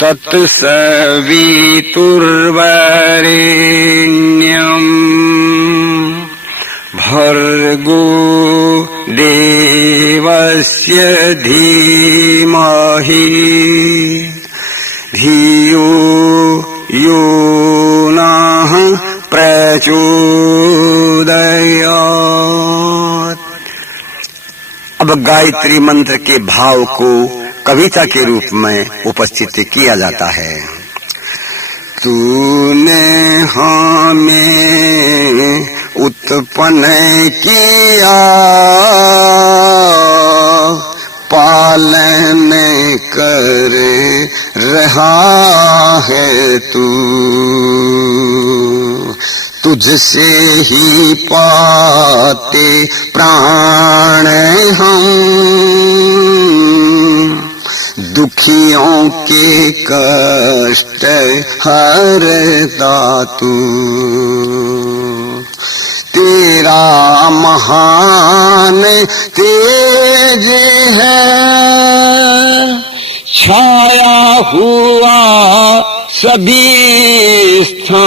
तत्सवितुर्वरेण्यम् भर्गो देवस्य धीमहि धियो यो नः प्रचोदयात्। अब गायत्री मंत्र के भाव को कविता के रूप में उपस्थित किया जाता है। तूने हमें उत्पन्न किया, पालन कर रहा है तू, तुझसे ही पाते प्राण हम, दुखियों के कष्ट हरता तू। तेरा महान तेज है, छाया हुआ सभी स्थान।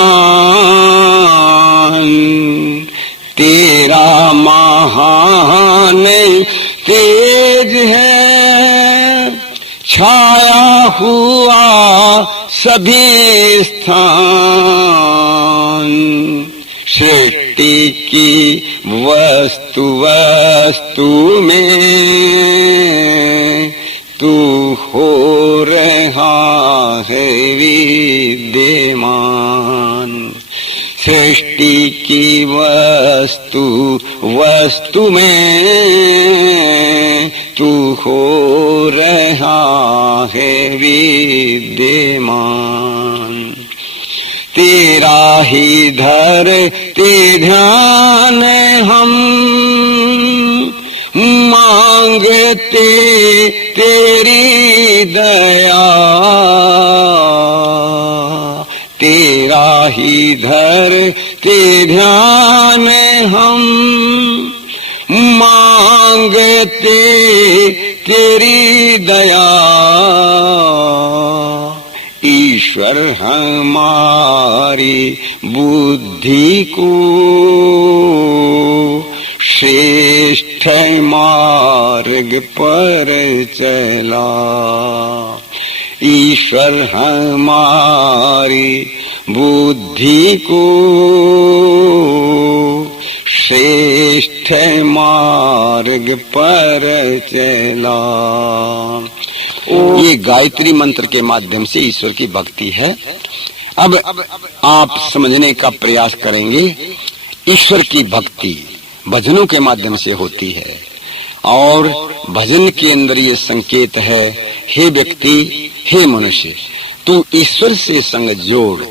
तेरा महान तेज है, छाया हुआ सभी स्थान। सृष्टि की वस्तु वस्तु में तू हो रहा है विद्यमान। सृष्टि की वस्तु वस्तु में तू हो रहा है विद्यमान। तेरा ही धरते ध्यान हम, मांगते तेरी दया। तेरा ही धरते ध्यान हम, मांगते तेरी दया। ईश्वर हमारी बुद्धि को श्रेष्ठ मार्ग पर चला। ईश्वर हमारी बुद्धि को श्रेष्ठ मार्ग पर चला। ये गायत्री मंत्र के माध्यम से ईश्वर की भक्ति है। अब आप समझने का प्रयास करेंगे। ईश्वर की भक्ति भजनों के माध्यम से होती है और भजन के अंदर ये संकेत है, हे व्यक्ति, हे मनुष्य, तू ईश्वर से संग जोड़,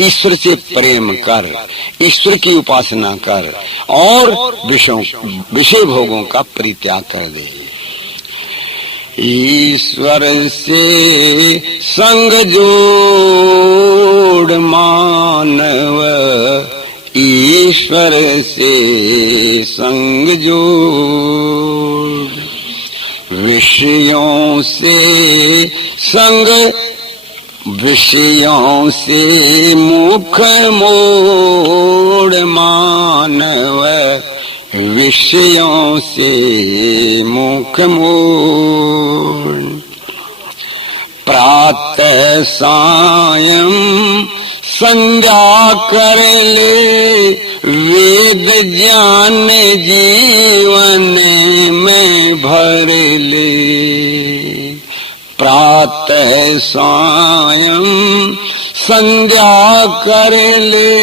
ईश्वर से प्रेम कर, ईश्वर की उपासना कर और विषय भोगों का परित्याग कर दे। ईश्वर से संग जोड़ मानव, ईश्वर से संग जोड़। विषयों से संग, विषयों से मुख मोड़ मानव, विषयों से मुख मोड़। प्रातः सायं संध्या कर ले, वेद ज्ञान जीवन में भर ले। प्रातः सायं संध्या कर ले,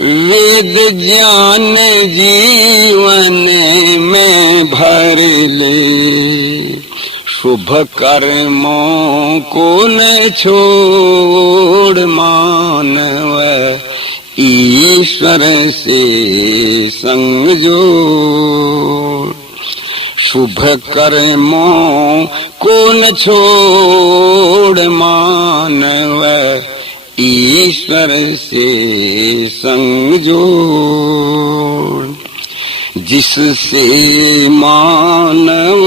वेद ज्ञान जीवन में भर ले। शुभ कर्मों को न छोड़ मानव, ईश्वर से संग जोड़। शुभ कर्मों को न छोड़ मानव, ईश्वर से संग जोड़। जिससे मानव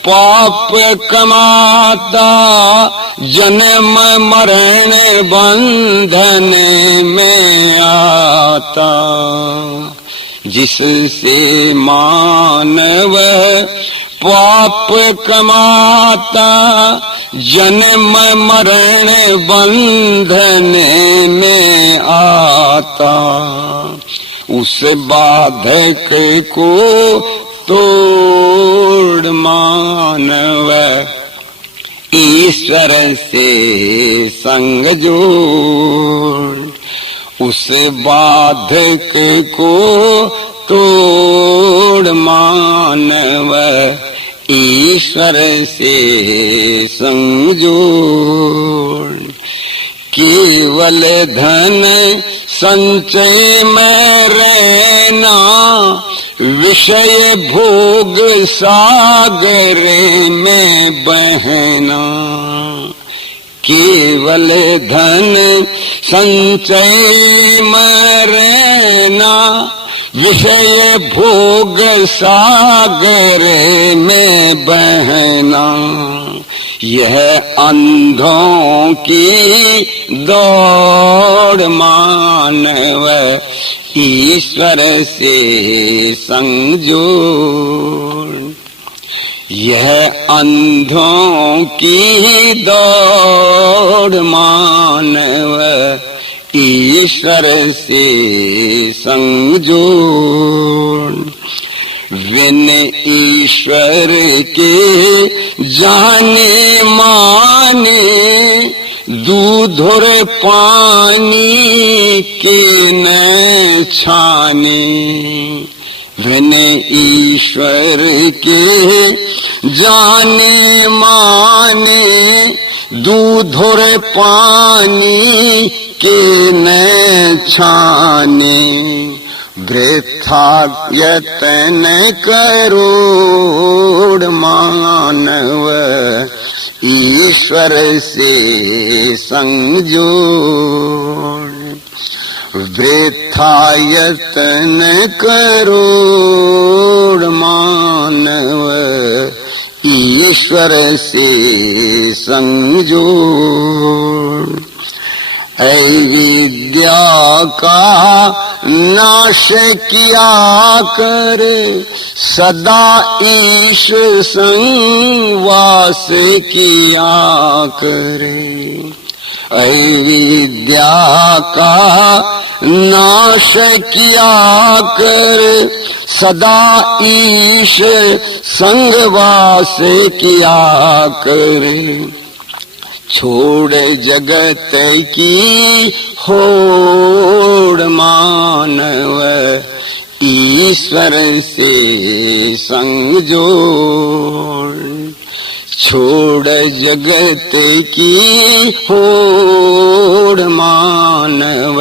पाप कमाता, जन्म मरण बंधन में आता। जिससे मानव पाप कमाता, जन्म मरण बंधन में आता। उस बाधक को तोड़ मानव ईश्वर से संग जोड़। उस बाधक को तोड़ मानव ईश्वर से संग जोड़। केवल धन संचय में रहना, विषय भोग सागर में बहना। केवल धन संचय में रहना, विषय भोग सागर में बहना। यह अंधों की दौड़ मानव ईश्वर से संग जोड़। यह अंधों की दौड़ मानव ईश्वर से संग जोड़। बिन ईश्वर के जाने माने, दूध और पानी के न छाने। बिन ईश्वर के जाने माने, दूध और पानी के न छाने। वृथा यतन करोड़ मानव ईश्वर से संग जोड़। वृथा यतन करोड़ मानव ईश्वर से संग जोड़। अविद्या का नाश किया कर, सदा ईश संग वास किया करे। अविद्या का नाश किया कर, सदा ईश संग वास किया करे। छोड़ जगत की होड़ मानव ईश्वर से संग जोड़। छोड़ जगत की होड़ मानव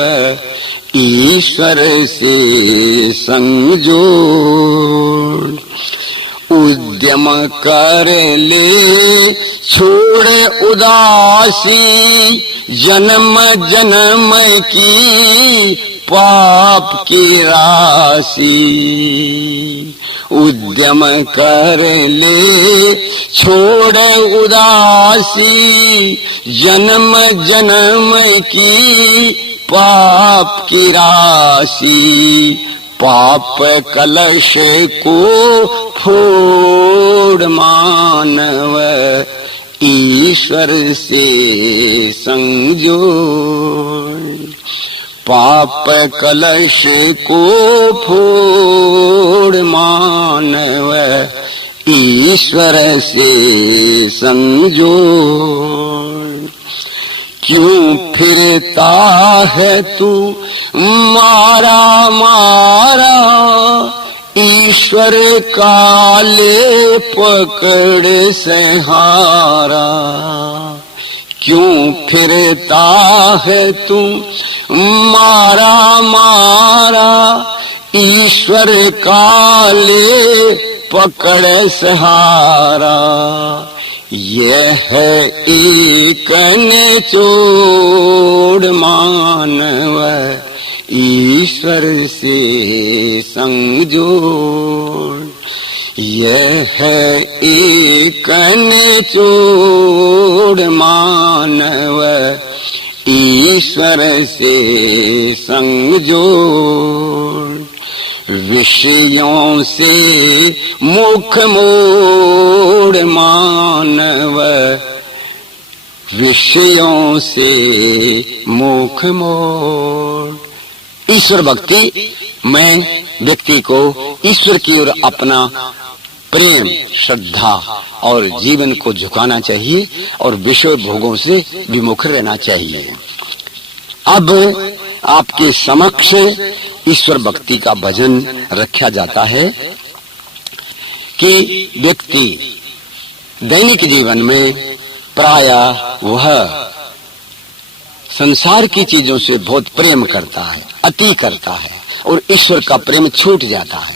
ईश्वर से संग जोड़। उद्यम कर ले छोड़ उदासी, जन्म जन्म की पाप की राशि। उद्यम कर ले छोड़ उदासी, जन्म जन्म की पाप की राशि। पाप कलश को फोड़ मानव ईश्वर से संग जोड़। पाप कलश को फोड़ मानव ईश्वर से संग जोड़। क्यों फिरता है तू मारा मारा, ईश्वर काले पकड़ सहारा। क्यों फिरता है तू मारा मारा, ईश्वर काले पकड़ सहारा। यह है एक निचोड़ मानव ईश्वर से संग जोड़। यह है एक निचोड़ मानव ईश्वर से संग जोड़, विषयों से मुख मोड़ मानव, विषयों से मुख मोड़। ईश्वर भक्ति में व्यक्ति को ईश्वर की ओर अपना प्रेम, श्रद्धा और जीवन को झुकाना चाहिए और विषय भोगों से विमुख रहना चाहिए। अब आपके समक्ष ईश्वर भक्ति का भजन रखा जाता है कि व्यक्ति दैनिक जीवन में प्रायः वह संसार की चीजों से बहुत प्रेम करता है, अति करता है और ईश्वर का प्रेम छूट जाता है।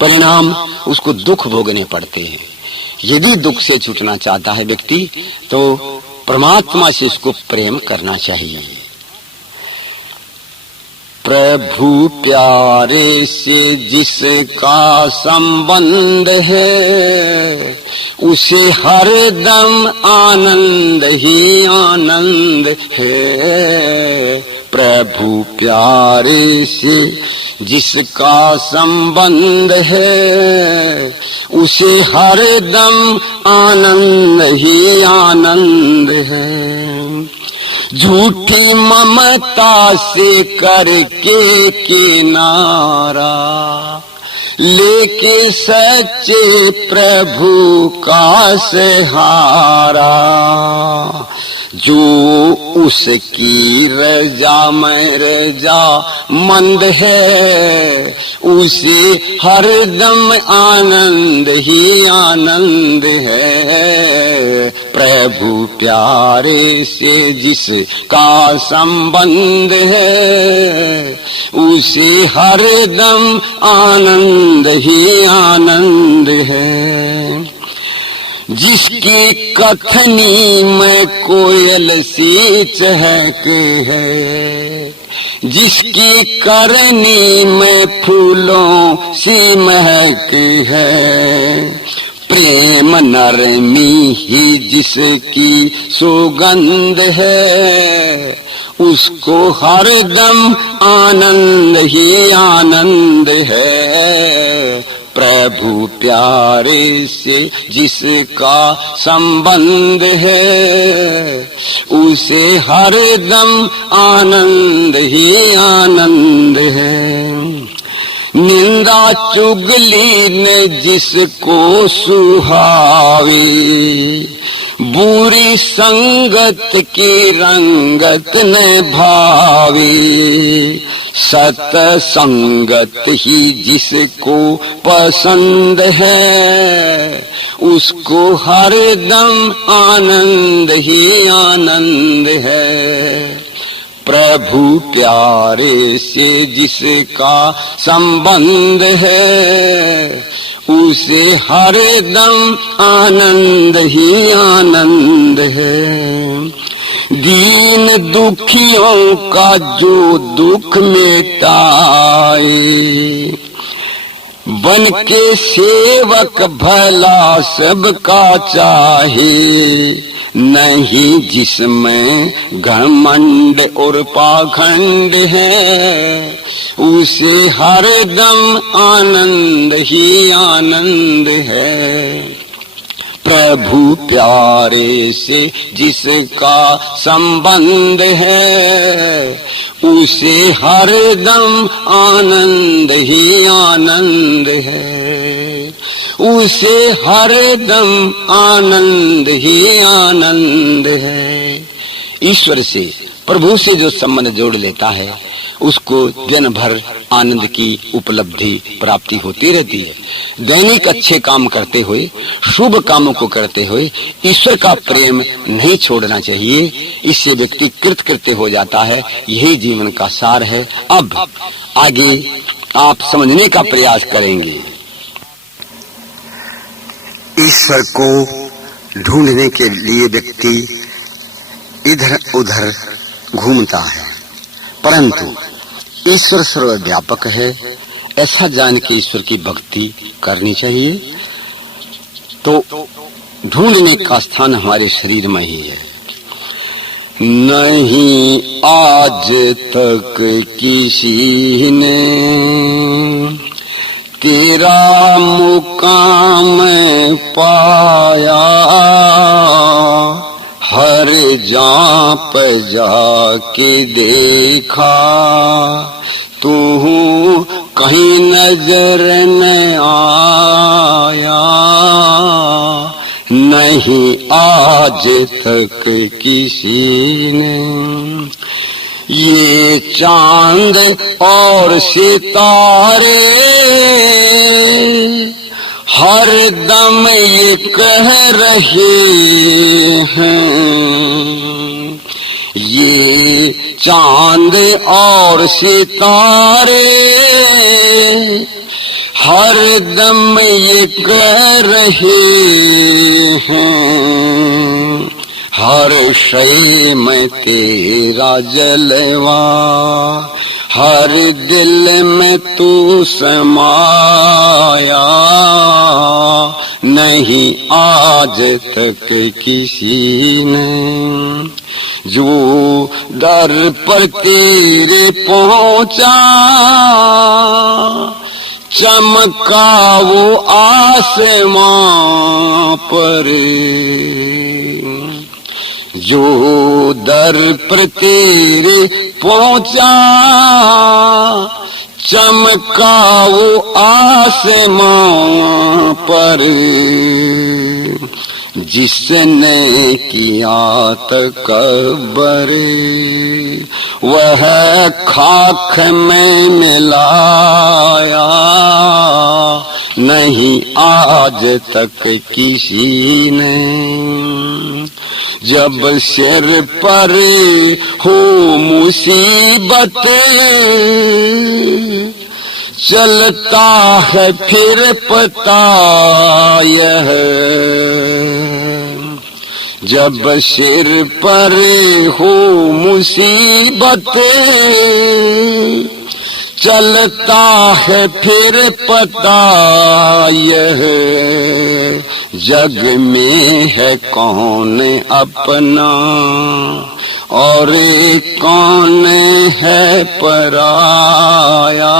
परिणाम उसको दुख भोगने पड़ते हैं। यदि दुख से छूटना चाहता है व्यक्ति तो परमात्मा से इसको प्रेम करना चाहिए। प्रभु प्यारे से जिसका संबंध है उसे हरदम आनंद ही आनंद है। प्रभु प्यारे से जिसका संबंध है उसे हरदम आनंद ही आनंद है। झूठी ममता से करके किनारा लेके सच्चे प्रभु का सहारा, जो उसकी रजा में रजा मंद है उसे हरदम आनंद ही आनंद है। प्रभु प्यारे से जिसका संबंध है उसे हरदम आनंद ही आनंद है। जिसकी कथनी में कोयल सी चहक है, जिसकी करनी में फूलों सी महक है, प्रेम नरमी ही जिसकी सुगंध है उसको हरदम आनंद ही आनंद है। प्रभु प्यारे से जिसका संबंध है उसे हरदम आनंद ही आनंद है। निंदा चुगली ने जिसको सुहावे बुरी संगत की रंगत न भावे, सत संगत ही जिसको पसंद है उसको हरदम आनंद ही आनंद है। प्रभु प्यारे से जिसका संबंध है उसे हरदम आनंद ही आनंद है। दीन दुखियों का जो दुख मिटाए बन के सेवक भला सबका चाहे, नहीं जिसमें घमंड और पाखंड है उसे हरदम आनंद ही आनंद है। प्रभु प्यारे से जिसका संबंध है उसे हरदम आनंद ही आनंद है, उसे हरदम आनंद ही आनंद है। ईश्वर से, प्रभु से जो संबंध जोड़ लेता है उसको दिन भर आनंद की उपलब्धि प्राप्ति होती रहती है। दैनिक अच्छे काम करते हुए, शुभ कामों को करते हुए ईश्वर का प्रेम नहीं छोड़ना चाहिए। इससे व्यक्ति कृतकृत्य हो जाता है। यही जीवन का सार है। अब आगे आप समझने का प्रयास करेंगे। ईश्वर को ढूंढने के लिए व्यक्ति इधर उधर घूमता है, परंतु ईश्वर सर्वव्यापक है ऐसा जान के ईश्वर की भक्ति करनी चाहिए। तो ढूंढने का स्थान हमारे शरीर में ही है। नहीं आज तक किसी ने तेरा मुकाम पाया, हर जहाँ पे जाके देखा तू कहीं नजर न आया। नहीं आज तक किसी ने ये चांद और सितारे हर दम ये कह रहे हैं, ये चांद और सितारे हर दम ये कह रहे हैं, हर शय में तेरा जलवा, हर दिल में तू समाया। नहीं आज तक किसी ने जो दर पर तेरे पहुंचा, चमका वो आसमां पर। जो दर पर तेरे पहुंचा, चमका वो आसमां पर। जिसने किया तकब्बर वह खाक में मिलाया। नहीं आज तक किसी ने जब सिर पर हो मुसीबत, चलता है फिर पता यह। जब सिर पर हो मुसीबत, चलता है फिर पता यह। जग में है कौन अपना और कौन है पराया।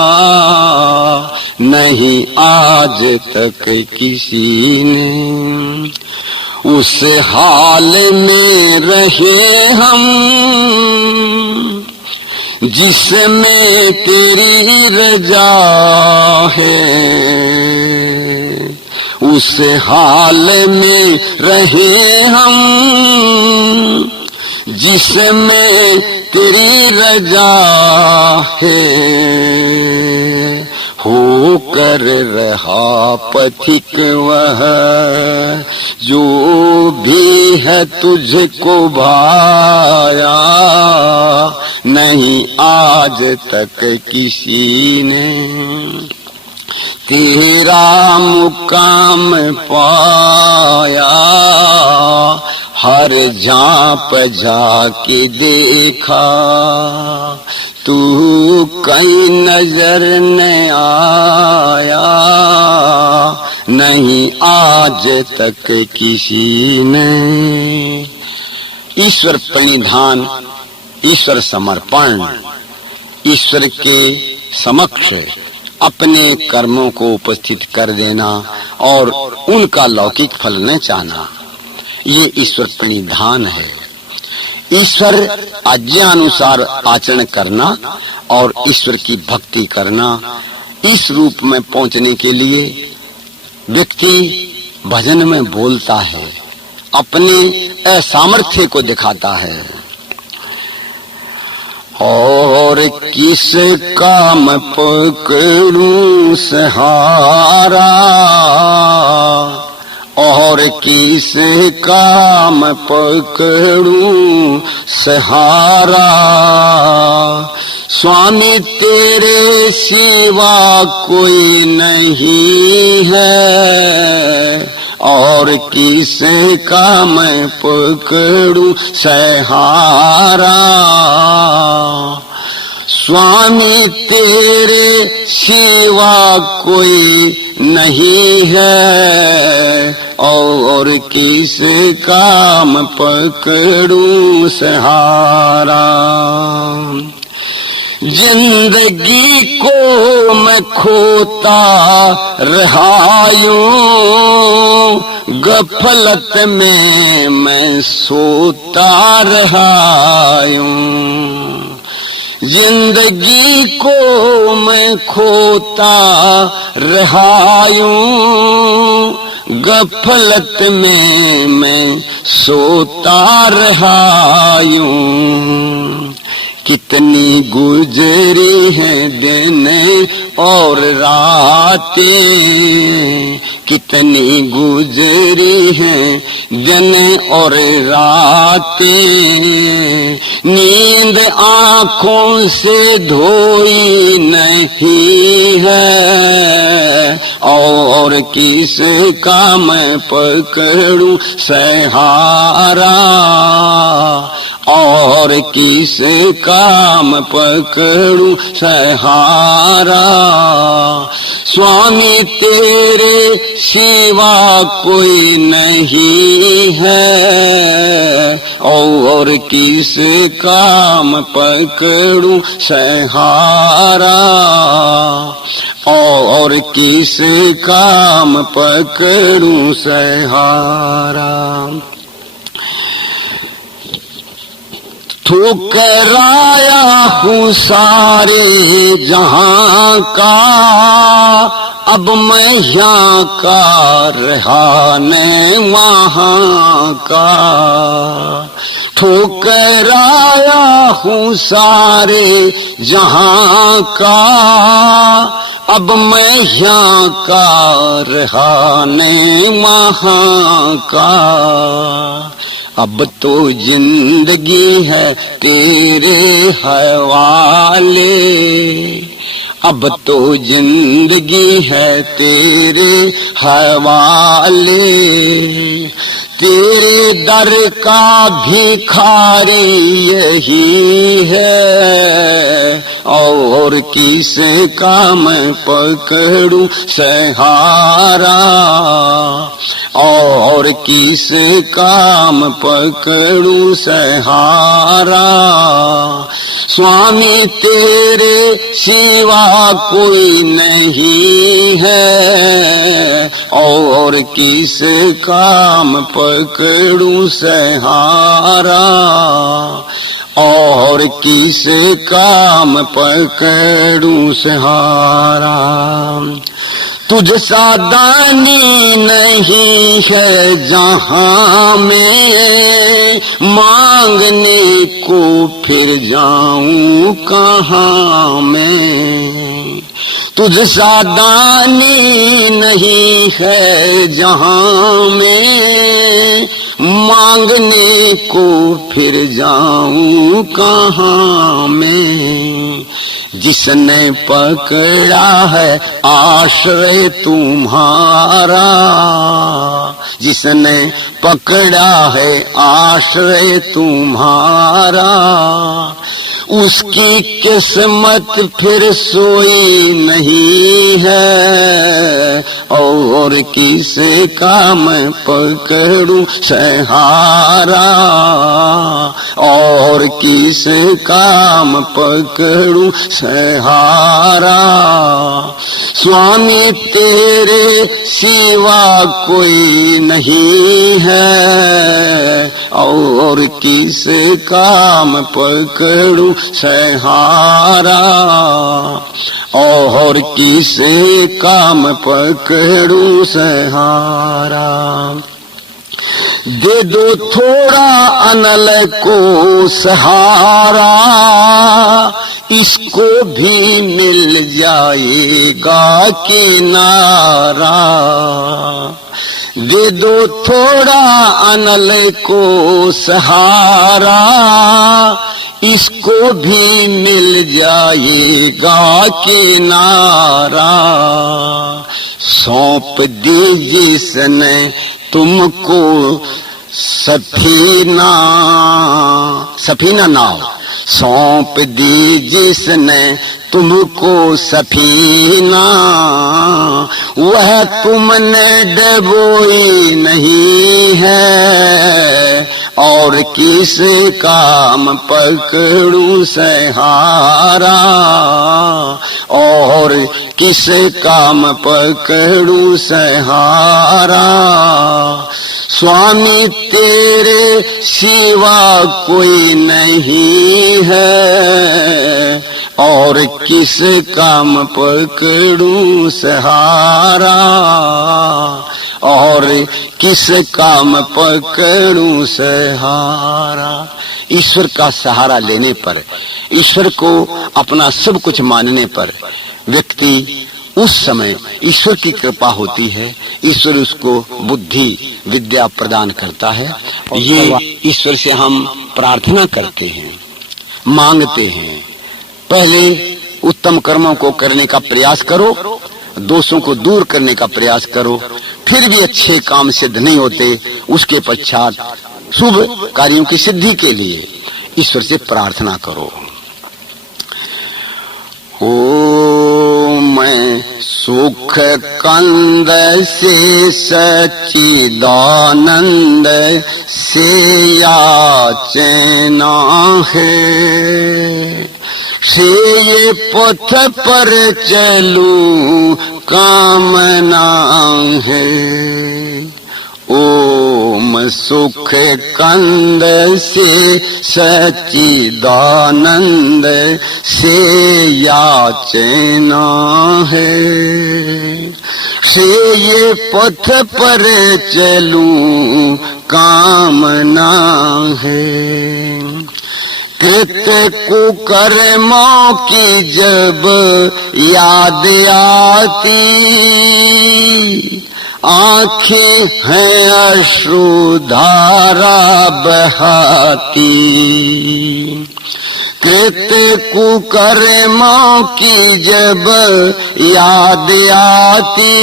नहीं आज तक किसी ने उस हाल में रहे हम, जिसमें तेरी रजा है। उस हाल में रहे हम, जिसमें तेरी रजा है। होकर रहा पथिक वह जो भी है तुझको भाया। नहीं आज तक किसी ने तेरा मुकाम पाया। हर झांप जाके देखा तू कहीं नजर न आया। नहीं आज तक किसी ने ईश्वर प्रणिधान, ईश्वर समर्पण, ईश्वर के समक्ष अपने कर्मों को उपस्थित कर देना और उनका लौकिक फल न चाहना, ये ईश्वर प्रणिधान है। ईश्वर आज्ञानुसार आचरण करना और ईश्वर की भक्ति करना, इस रूप में पहुंचने के लिए व्यक्ति भजन में बोलता है, अपने असामर्थ्य को दिखाता है। और किस काम पकड़ूं सहारा, और किस काम पकड़ूं सहारा। स्वामी तेरे सिवा कोई नहीं है, और किस काम पकड़ूं सहारा। स्वामी तेरे सिवा कोई नहीं है, और किस काम पकड़ूं सहारा। जिंदगी को मैं खोता रहा यूं, गफलत में मैं सोता रहा यूं। जिंदगी को मैं खोता रहा यूं, गफलत में मैं सोता रहा यूं। कितनी गुजरी हैं दिन और रातें, कितनी गुजरी हैं दिन और रातें। नींद आँखों से धोई नहीं है, और किस का मैं पकड़ूं सहारा, और किस काम पकड़ूं सहारा। स्वामी तेरे सिवा कोई नहीं है, और किस काम पकड़ूं सहारा, और किस काम पकड़ूं सहारा। ठुकराया हूँ सारे जहां का, अब मैं यहाँ का रहा न वहाँ का। ठुकराया हूँ सारे जहां का, अब मैं यहाँ का रहा न वहाँ का। अब तो जिंदगी है तेरे हवाले, अब तो जिंदगी है तेरे हवाले। तेरे दर का भिखारी यही है, और किस का मैं पकड़ूं सहारा, और किस काम पकड़ूं सहारा। स्वामी तेरे सिवा कोई नहीं है, और किस काम पकड़ूं सहारा, और किस काम पकड़ूं सहारा। तुझ सा दानी नहीं है जहां में, मांगने को फिर जाऊं कहां मैं। तुझ सा दानी नहीं है जहां में, मांगने को फिर जाऊं कहां मैं। जिसने पकड़ा है आश्रय तुम्हारा, जिसने पकड़ा है आश्रय तुम्हारा, उसकी किस्मत फिर सोई नहीं है, और किस काम पकड़ूं सहारा, और किस काम पकड़ूं सहारा। स्वामी तेरे सिवा कोई नहीं है, और किस काम पकड़ूं सहारा, और किस काम पकड़ूं सहारा। दे दो थोड़ा अनल को सहारा, इसको भी मिल जाएगा किनारा। दे दो थोड़ा अनल को सहारा, इसको भी मिल जाएगा किनारा। सौंप दी जिसने तुमको सफीना, सफीना नाव, सौंप दी जिसने तुमको सफीना, वह तुमने डबोई नहीं है, और किस काम पकड़ूं सहारा, और किस काम पकड़ूं सहारा। स्वामी तेरे सिवा कोई नहीं है, और किस काम पकड़ूं सहारा, और किस काम पकड़ूं सहारा। ईश्वर का सहारा लेने पर, ईश्वर को अपना सब कुछ मानने पर व्यक्ति उस समय ईश्वर की कृपा होती है, ईश्वर उसको बुद्धि विद्या प्रदान करता है। ये ईश्वर से हम प्रार्थना करते हैं, मांगते हैं। पहले उत्तम कर्मों को करने का प्रयास करो, दोषों को दूर करने का प्रयास करो, फिर भी अच्छे काम सिद्ध नहीं होते, उसके पश्चात शुभ कार्यों की सिद्धि के लिए ईश्वर से प्रार्थना करो। ओ मैं सुख कंद से सच्चिदानंद से याचना है, से ये पथ पर चलूं कामना है। ओम सुख कंद से सच्चिदानंद से याचना है, से ये पथ पर चलूं कामना है। कृत्य कुकर्मों की जब याद आती, आँखें हैं अश्रुधारा बहाती। कृत्य कुकर्मों की जब याद आती,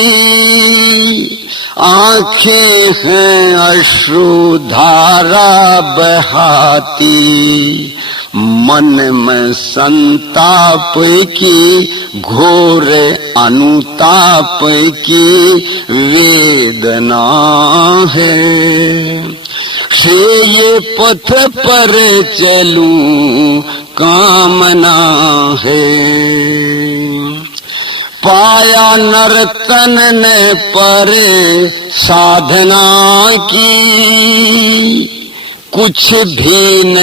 आँखें हैं अश्रुधारा बहाती। मन में संताप की घोर अनुताप की वेदना है, से ये पथ पर चलूं कामना है। पाया नर्तन ने पर साधना की, कुछ भी न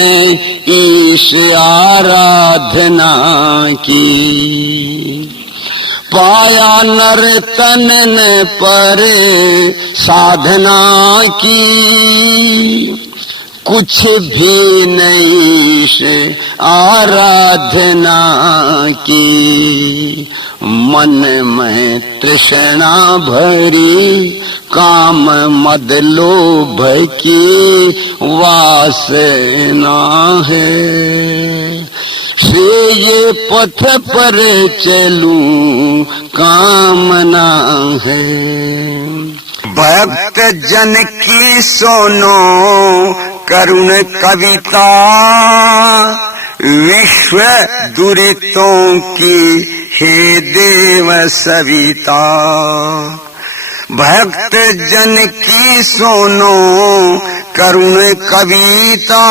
ईश आराधना की। पाया नर्तन ने पर साधना की, कुछ भी नहीं से आराधना की। मन में तृष्णा भरी काम मद लोभ की वासना है, से ये पथ पर चलूं कामना है। भक्त जन की सोनो करुण कविता, विश्व दुरितों की हे देव सविता। भक्त जन की सोनो करुण कविता,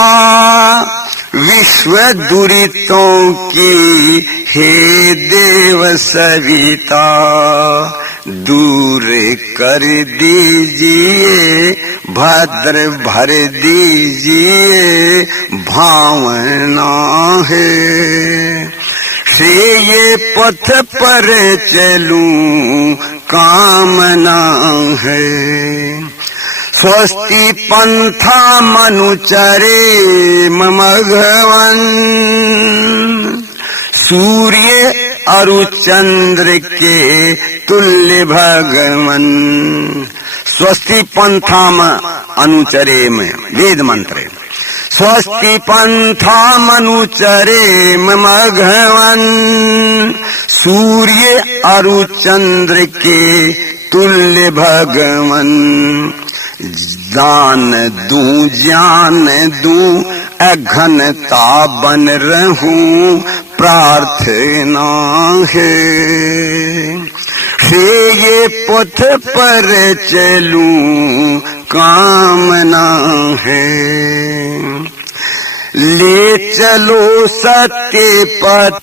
विश्व दुरितों की हे देव सविता। दूर कर दीजिए भद्र भर दीजिए भावना है, से ये पथ पर चलूं कामना है। स्वस्ति पंथा मनुचरे ममघवन, सूर्य अरु चंद्र के तुल्य भगवन। स्वस्ति पंथा अनुचरे में वेद मंत्र। स्वस्ति पंथा मनुचरे ममघवन, सूर्य अरु चंद्र के तुल्य भगवन। दान दूं ज्ञान दूं अघनता बन रहूं प्रार्थना है, से ये पथ पर चलूं कामना है। ले चलो सत्य पथ